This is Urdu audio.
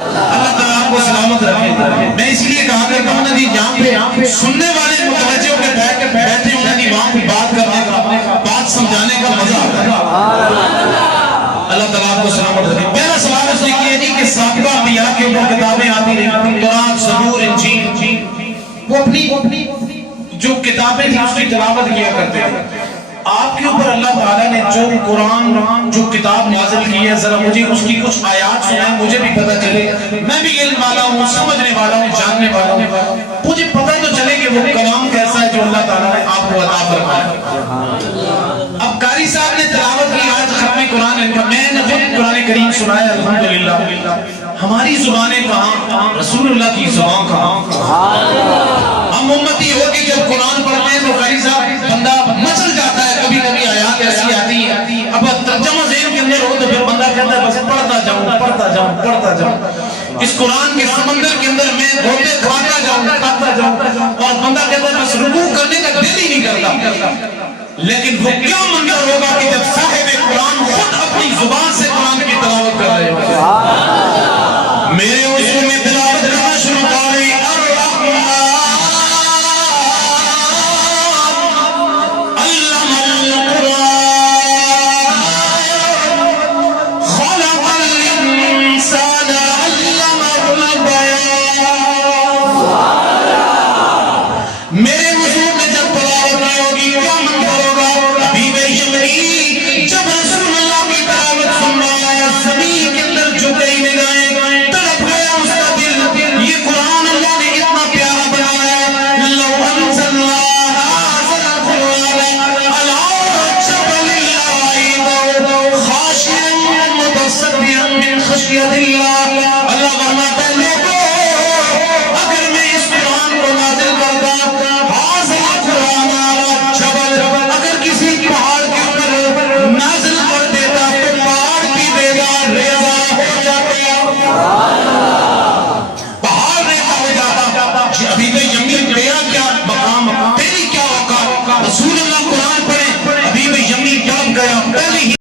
اللہ تعالیٰ آپ کو سلامت رکھے. میں اس لیے کہا کرتا ہوں نا جی جہاں پہ سننے والے متوجہ ہو کے بیٹھے ہوں نا جی وہاں پہ بات کرنے کا بات سمجھانے کا مزہ آتا ہے. اللہ تعالیٰ آپ کو سلامت رکھے. پہلا سوال اس نے کیا جی کہ سابقہ انبیاء کے اوپر کتابیں آتی رہی قرآن زبور انجیل وہ اپنی جو کتابیں تھیں اس کی تلاوت کیا کرتے ہیں. آپ کے اوپر اللہ تعالیٰ نے جو قرآن جو کتاب نازل کی ہے ذرا مجھے اس کی کچھ آیات سنائیں مجھے بھی پتہ چلے. میں بھی علم والا ہوں سمجھنے والا ہوں جاننے والا ہوں مجھے پتہ تو چلے کہ وہ کلام کیسا ہے جو اللہ تعالیٰ نے آپ کو عطا فرمایا. اب قاری صاحب نے تلاوت کی آج ختم قرآن ان کا میں نے خود قرآن کریم سنایا الحمدللہ. ہماری زبانیں کہاں رسول اللہ کی زبان کہاں. ہم امتی ہو کہ جب قرآن پڑھتے ہیں تو قاری صاحب بندہ مچل جاتا ہے. کبھی کبھی آیات ایسی آتی ہے اب ترجمہ ذہن کے اندر ہو تو پھر بندہ کہتا ہے بس پڑھتا جاؤں. اس قرآن کے سمندر کے اندر میں دھوتے کھاتا جاؤں اور بندہ کہتا ہے بس رکوع کرنے کا دل ہی نہیں کرتا. لیکن وہ کیا منظر ہوگا کہ جب صاحب قرآن خود اپنی زبان سے قرآن کی تلاوت کر رہے ہو. میرے حضور میں تلاوت کرنا شروع کر رہی اللہ